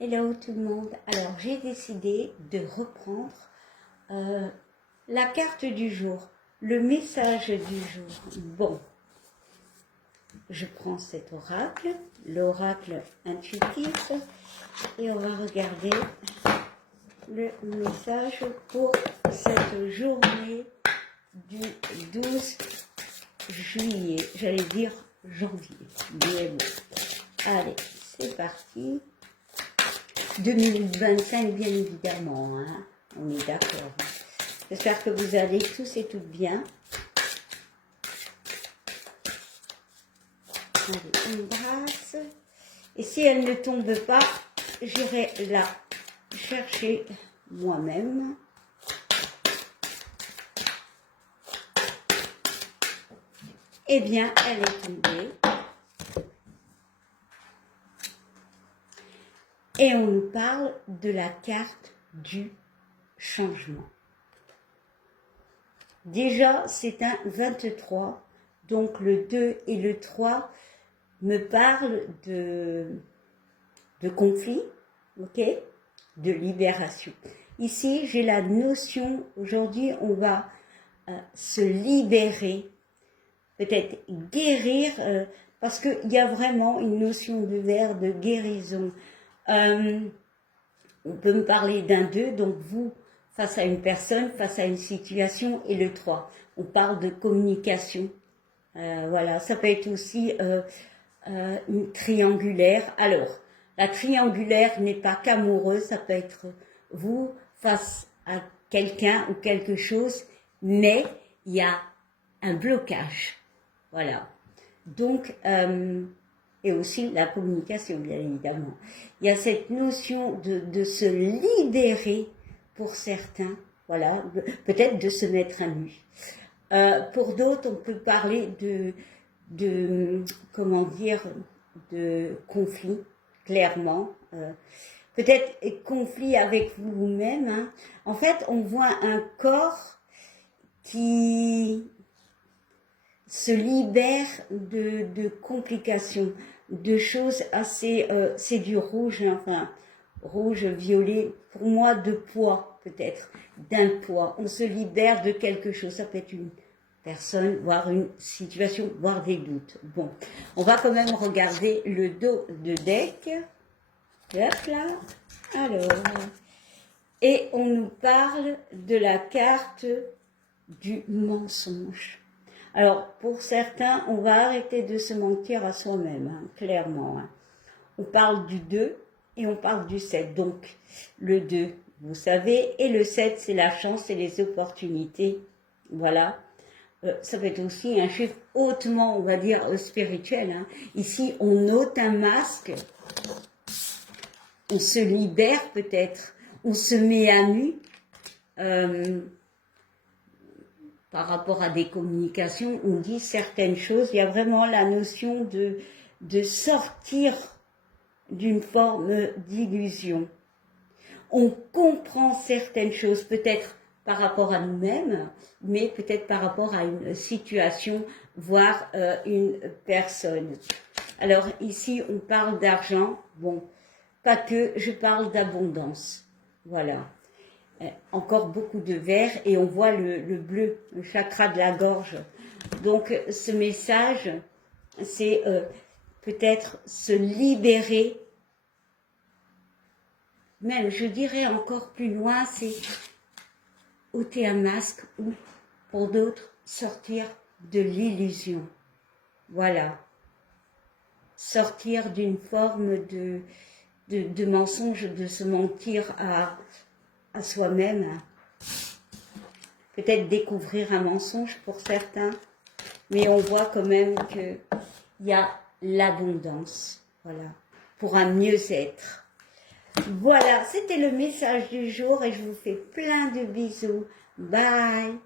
Hello tout le monde. Alors j'ai décidé de reprendre la carte du jour, le message du jour. Bon, je prends cet oracle, l'oracle intuitif, et on va regarder le message pour cette journée du 12 juillet, j'allais dire janvier. Mais bon. Allez, c'est parti. 2025 bien évidemment, hein, on est d'accord. J'espère que vous allez tous et toutes bien. Allez, une brasse. Et si elle ne tombe pas, j'irai la chercher moi-même. Eh bien, elle est tombée. Et on nous parle de la carte du changement. Déjà, c'est un 23, donc le 2 et le 3 me parlent de conflit, ok, de libération. Ici, j'ai la notion, aujourd'hui, on va se libérer, peut-être guérir, parce qu'il y a vraiment une notion de verre, de guérison. On peut me parler d'un 2, donc vous, face à une personne, face à une situation, et le 3. On parle de communication. Voilà, ça peut être aussi une triangulaire. Alors, la triangulaire n'est pas qu'amoureuse, ça peut être vous face à quelqu'un ou quelque chose, mais il y a un blocage. Voilà. Donc, et aussi la communication, bien évidemment. Il y a cette notion de se libérer pour certains, voilà, peut-être de se mettre à nu. Pour d'autres, on peut parler comment dire, de conflit, clairement. Peut-être conflit avec vous-même. Hein. En fait, on voit un corps qui se libère de complications, de choses assez... c'est du rouge, hein, enfin, rouge, violet, pour moi, de poids, peut-être, d'un poids. On se libère de quelque chose, ça peut être une personne, voire une situation, voire des doutes. Bon, on va quand même regarder le dos de deck. Hop là, alors... Et on nous parle de la carte du mensonge. Alors, pour certains, on va arrêter de se mentir à soi-même, hein, clairement. Hein. On parle du 2 et on parle du 7. Donc, le 2, vous savez, et le 7, c'est la chance et les opportunités. Voilà. Ça peut être aussi un chiffre hautement, on va dire, spirituel. Hein. Ici, on ôte un masque, on se libère peut-être, on se met à nu. Par rapport à des communications, on dit certaines choses. Il y a vraiment la notion de sortir d'une forme d'illusion. On comprend certaines choses, peut-être par rapport à nous-mêmes, mais peut-être par rapport à une situation, voire une personne. Alors ici, on parle d'argent. Bon, pas que, je parle d'abondance. Voilà. Encore beaucoup de vert et on voit le bleu, le chakra de la gorge. Donc ce message, c'est peut-être se libérer, même je dirais encore plus loin, c'est ôter un masque ou pour d'autres sortir de l'illusion. Voilà. Sortir d'une forme de mensonge, de se mentir à soi-même. Peut-être découvrir un mensonge pour certains, mais on voit quand même qu'il y a l'abondance, voilà, pour un mieux-être. Voilà, c'était le message du jour et je vous fais plein de bisous. Bye!